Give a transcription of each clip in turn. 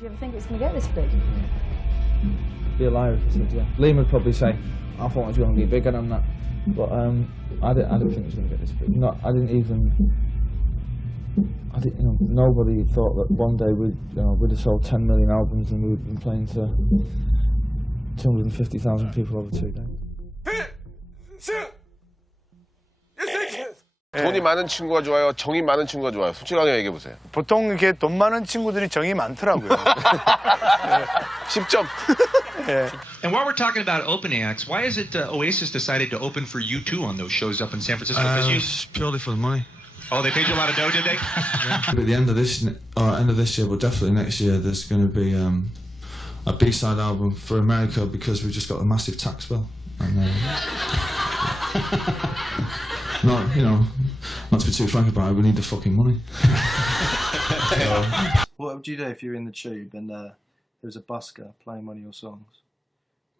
you ever think it's going to get this big? Be a liar if I said yeah. Liam would probably say, I thought it was going to be bigger than that. But I didn't think it was going to get this big. Nobody thought that one day we'd have sold 10 million albums and we'd been playing to 250,000 people over 2 days. 돈이 많은 친구가 좋아요? 정이 많은 친구가 좋아요? 솔직하게 얘기해 보세요. 보통 이렇게 돈 많은 친구들이 정이 많더라고요. 10점. And while we're talking about opening acts, why is it Oasis decided to open for U2 on those shows up in San Francisco? Purely for the money. Oh, they paid you a lot of dough, did they? At the end of this year, but definitely next year, there's going to be a B-side album for America because we've just got a massive tax bill. And, not to be too frank about it, we need the fucking money. What would you do if you were in the tube and there was a busker playing one of your songs?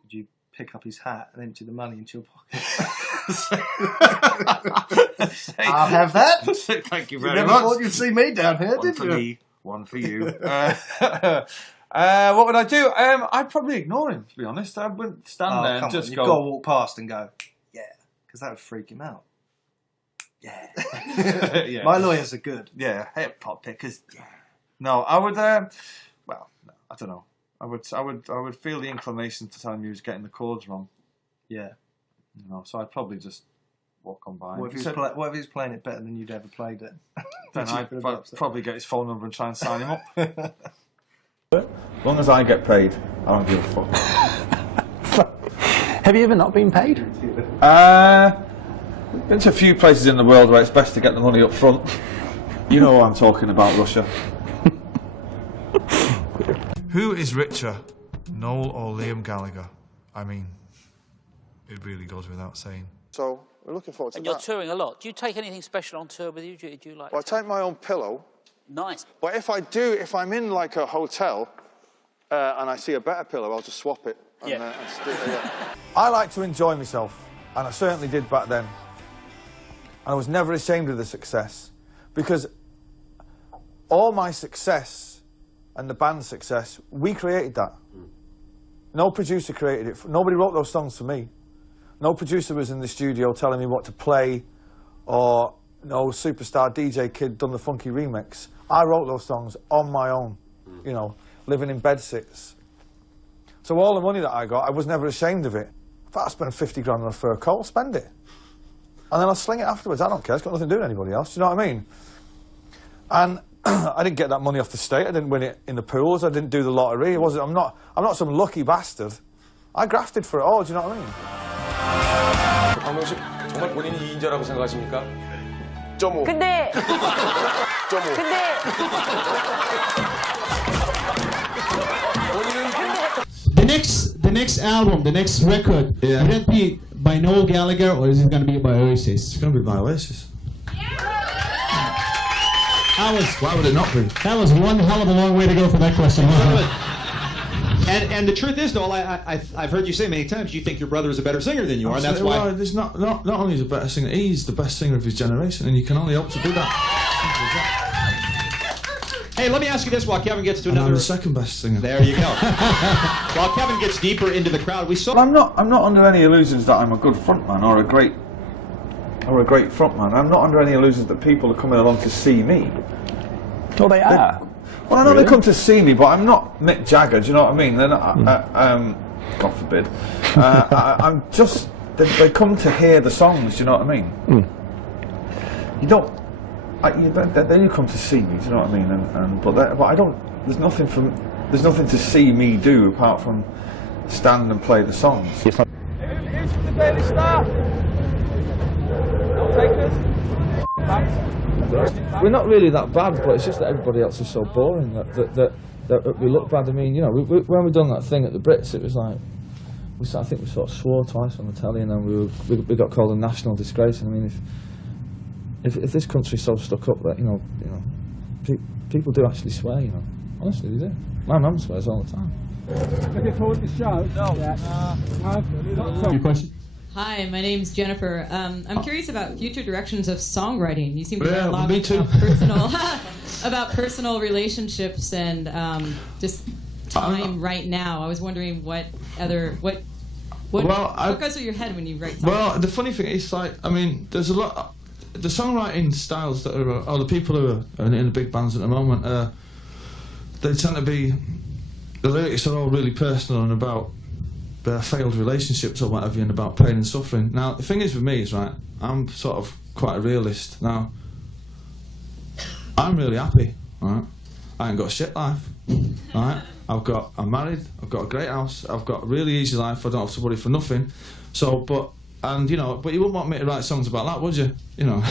Would you pick up his hat and empty the money into your pocket? I'll have that. Thank you very much. much. Thought you'd see me down here, One did for you? me, one for you. What would I do? I'd probably ignore him, to be honest. I wouldn't stand there and just You've go... got to walk past and go, yeah, because that would freak him out. Yeah. Yeah. My lawyers are good. Yeah, hip hop pickers. Yeah. No, I would. Well, no, I don't know. I would feel the inclination to tell him he was getting the chords wrong. Yeah. So I'd probably just walk on by. What if he's playing it better than you'd ever played it? Then I'd probably get his phone number and try and sign him up. As long as I get paid, I don't give a fuck. Have you ever not been paid? Been to a few places in the world where it's best to get the money up front. You know what I'm talking about, Russia. Who is richer, Noel or Liam Gallagher? I mean, it really goes without saying. So we're looking forward to and that. you're touring a lot. Do you take anything special on tour with you? Do you like? Well, I take my own pillow. Nice. But if I'm in like a hotel and I see a better pillow, I'll just swap it. And stick it. Yeah. I like to enjoy myself, and I certainly did back then. And I was never ashamed of the success, because all my success and the band's success, we created that. No producer created it. Nobody wrote those songs for me. No producer was in the studio telling me what to play, or no superstar DJ kid done the funky remix. I wrote those songs on my own, living in bedsits. So all the money that I got, I was never ashamed of it. If I spend 50 grand on a fur coat, I'll spend it. And then I'll sling it afterwards. I don't care. It's got nothing to do with anybody else. Do you know what I mean? And I didn't get that money off the state. I didn't win it in the pools. I didn't do the lottery. I'm not some lucky bastard. I grafted for it all. Do you know what I mean? 박명식 정말 본인이 2인자라고 생각하십니까? 0.5. 근데 0.5. The next album, the next record, would it be by Noel Gallagher or is it going to be by Oasis? It's going to be by Oasis. Why would it not be? That was one hell of a long way to go for that question. And the truth is, Noel, I've heard you say many times you think your brother is a better singer than you are, and that's why. Well, there's not only is he a better singer, he's the best singer of his generation, and you can only hope to do that. Hey, let me ask you this while Kevin gets to another... I'm the second best singer. There you go. While Kevin gets deeper into the crowd, we saw... I'm not under any illusions that I'm a good frontman or a great frontman. I'm not under any illusions that people are coming along to see me. Well, they are. Well, I know they come to see me, but I'm not Mick Jagger, do you know what I mean? They're not, God forbid. I'm just... They come to hear the songs, do you know what I mean? You don't... They do come to see me, do you know what I mean? But I don't. There's nothing to see me do apart from stand and play the songs. Who's from the Daily Star? We're not really that bad, but it's just that everybody else is so boring that we look bad. I mean, when we done that thing at the Brits, it was like I think we sort of swore twice on the telly, and then we got called a national disgrace. And I mean, if this country's so stuck up that people do actually swear, honestly they do. My mum swears all the time. Looking forward to the show? No. Your question? Hi, my name's Jennifer. I'm curious about future directions of songwriting. You seem to have a lot me too. of personal about personal relationships and just time right now. I was wondering what goes through your head when you write something? Well, the funny thing is, like, I mean, there's a lot. The songwriting styles that are, or the people who are in the big bands at the moment, they tend to be. The lyrics are all really personal and about failed relationships or whatever, and about pain and suffering. Now, the thing is with me is, right, I'm sort of quite a realist. Now, I'm really happy, right? I ain't got a shit life, right? I'm married, I've got a great house, I've got a really easy life, I don't have to worry for nothing. So, but you wouldn't want me to write songs about that, would you? You know,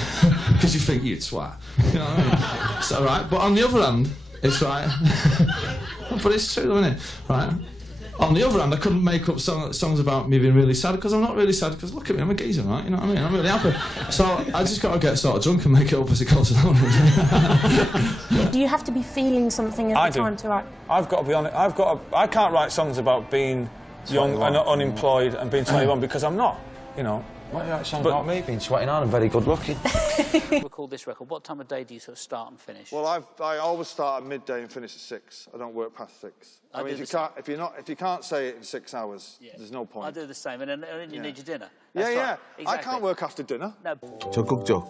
because you think you'd swat. You know what I mean? So, right, but on the other hand, it's right. But it's true, isn't it? Right? On the other hand, I couldn't make up songs about me being really sad, because I'm not really sad, because look at me, I'm a geezer, right? You know what I mean? I'm really happy. So I just got to get sort of drunk and make it up as it goes along. Do you have to be feeling something at the time to write? I've got to be honest, I can't write songs about being young and unemployed and being 21 because I'm not, you know. Why do you write songs about me being 29 and very good looking? Record this record. What time of day do you sort of start and finish? Well, I always start at midday and finish at 6. I don't work past 6. I mean, if you can't say it in 6 hours, there's no point. I do the same, and then you need your dinner. Yeah, yeah. Exactly. I can't work after dinner. No. 적극적.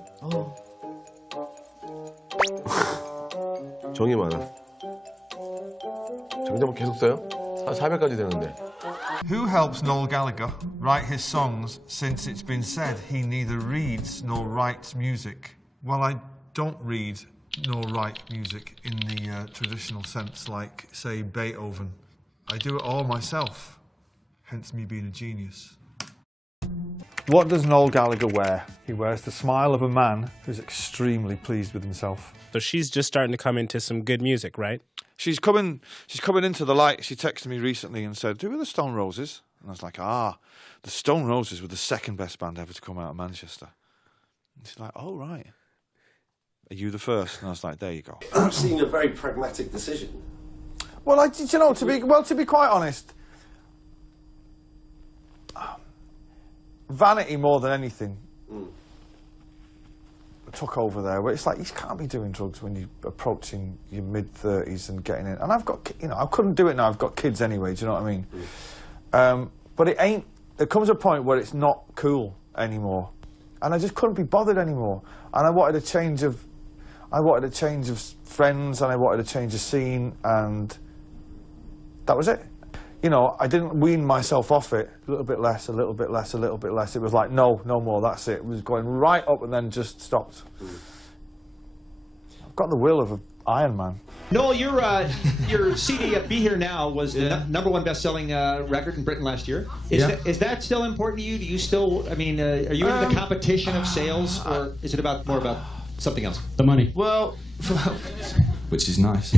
정이 많아. 정답은 계속 써요? 한 400까지 되는데. Who helps Noel Gallagher write his songs since it's been said he neither reads nor writes music? Well, I don't read nor write music in the traditional sense like, say, Beethoven. I do it all myself, hence me being a genius. What does Noel Gallagher wear? He wears the smile of a man who's extremely pleased with himself. So she's just starting to come into some good music, right? She's coming into the light. She texted me recently and said, "Who are the Stone Roses?" And I was like, the Stone Roses were the second best band ever to come out of Manchester. And she's like, "Oh, right. Are you the first?" And I was like, "There you go." I've seen a very pragmatic decision. Well, to be quite honest, vanity more than anything took over there. Where it's like, you can't be doing drugs when you're approaching your mid-30s and getting in. And I've got, I couldn't do it now. I've got kids anyway. Do you know what I mean? But it ain't. There comes a point where it's not cool anymore, and I just couldn't be bothered anymore. And I wanted a change of friends, and I wanted a change of scene, and that was it. You know, I didn't wean myself off it. A little bit less, a little bit less, a little bit less. It was like, no more, that's it. It was going right up and then just stopped. I've got the will of an Iron Man. Noel, your CD Be Here Now was the #1 best-selling record in Britain last year. Is that still important to you? Do you still, are you into the competition of sales, or is it more about something else? The money. Well, which is nice.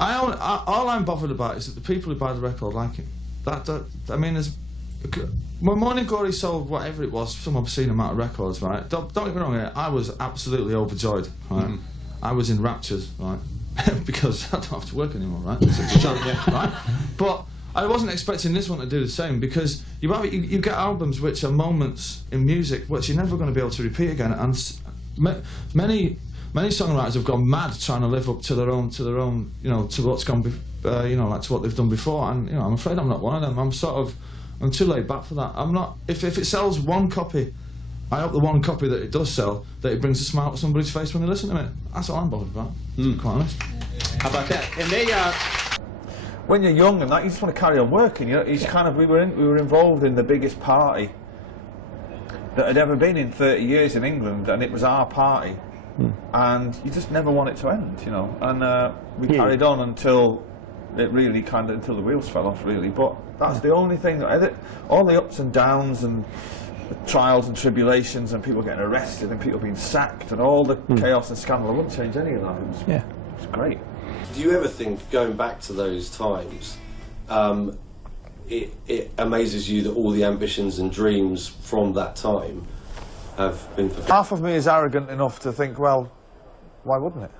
All I'm bothered about is that the people who buy the record like it. When Morning Glory sold whatever it was, some obscene amount of records, right? Don't get me wrong here, I was absolutely overjoyed, right? I was in raptures, right? Because I don't have to work anymore, right? Right? But I wasn't expecting this one to do the same, because you get albums which are moments in music which you're never going to be able to repeat again, and many songwriters have gone mad trying to live up to their own, to what's gone, like to what they've done before. And I'm afraid I'm not one of them. I'm too laid back for that. I'm not. If it sells one copy, I hope the one copy that it does sell, that it brings a smile to somebody's face when they listen to it. That's all I'm bothered about. To be quite honest. How about that? And they. When you're young and that, you just want to carry on working. We were involved in the biggest party that had ever been in 30 years in England, and it was our party. And you just never want it to end, and we carried on until it really until the wheels fell off, really. But that's the only thing, all the ups and downs and the trials and tribulations and people getting arrested and people being sacked and all the chaos and scandal, I wouldn't change any of that. It was great. Do you ever think, going back to those times, it amazes you that all the ambitions and dreams from that time have been fulfilled? Half of me is arrogant enough to think, well, why wouldn't it?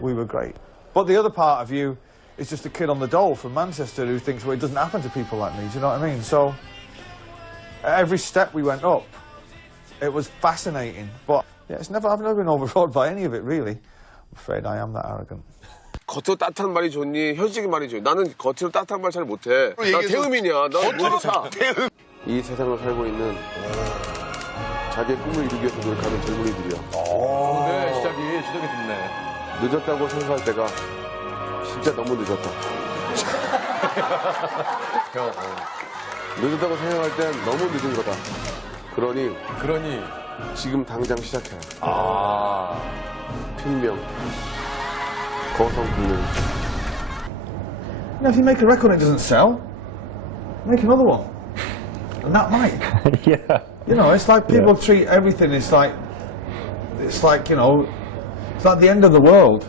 We were great. But the other part of you is just a kid on the dole from Manchester who thinks, well, it doesn't happen to people like me, do you know what I mean? So, at every step we went up, it was fascinating, but Yeah, I've never been overawed by any of it, really. I'm afraid I am that arrogant. 겉으로 따뜻한 말이 좋니? 현실적인 말이 좋니? 나는 겉으로 따뜻한 말 잘 못해. 나 태음인이야. 나 겉으로 태음. 이 세상을 살고 있는 자기의 꿈을 이루기 위해서 노력하는 젊은이들이야. 네, 시작이 됐네. 늦었다고 생각할 때가 진짜 너무 늦었다. 늦었다고 생각할 땐 너무 늦은 거다. 그러니 지금 당장 시작해. 필명, 거성 분명. If you make a record and it doesn't sell, make another one. And that might. Yeah. You know, it's like people treat everything, it's like, you know, it's like the end of the world.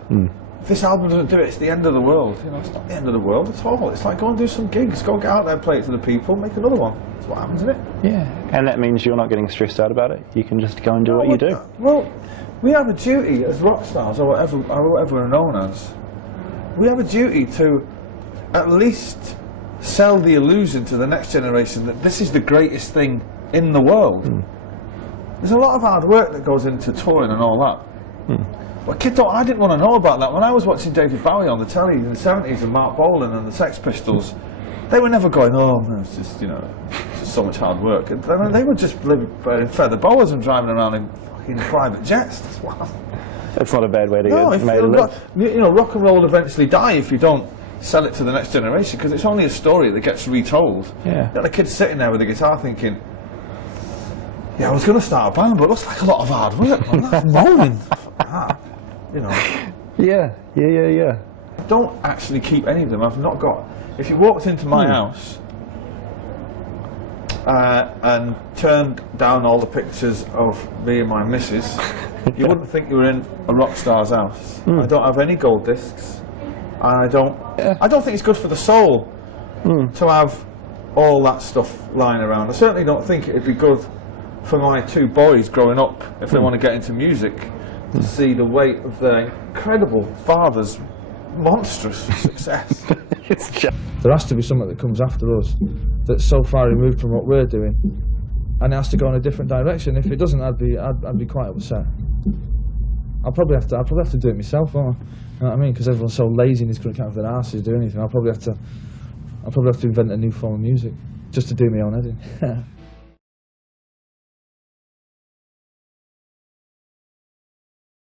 If this album doesn't do it, it's the end of the world. You know, it's not the end of the world at all. It's like, go and do some gigs, go get out there, play it to the people, make another one. That's what happens, isn't it? Yeah, and that means you're not getting stressed out about it. You can just go and do what you do. Well, we have a duty as rock stars, or whatever we're known as. We have a duty to at least sell the illusion to the next generation that this is the greatest thing in the world. There's a lot of hard work that goes into touring and all that. Well, I didn't want to know about that. When I was watching David Bowie on the telly in the 70s and Mark Bolan and the Sex Pistols, they were never going, oh, man, it's just, you know, it's just so much hard work. And they were just living in feather boas and driving around in fucking private jets. That's not a bad way to get made to live. You know, rock and roll will eventually die if you don't sell it to the next generation, because it's only a story that gets retold. Yeah. You know, the kid's sitting there with a guitar thinking, yeah, I was going to start a band, but it looks like a lot of hard work, man. That's moaning. You know. Yeah. I don't actually keep any of them. I've not got. If you walked into my house and turned down all the pictures of me and my missus, you wouldn't think you were in a rock star's house. I don't have any gold discs. I don't think it's good for the soul to have all that stuff lying around. I certainly don't think it'd be good for my two boys growing up, if they want to get into music, to see the weight of their incredible father's monstrous success. There has to be something that comes after us that's so far removed from what we're doing, and it has to go in a different direction. If it doesn't, I'd be quite upset. I'll probably have to do it myself, won't I? You know what I mean? Because everyone's so lazy and just couldn't count their asses do anything. I'll probably have to invent a new form of music just to do my own editing.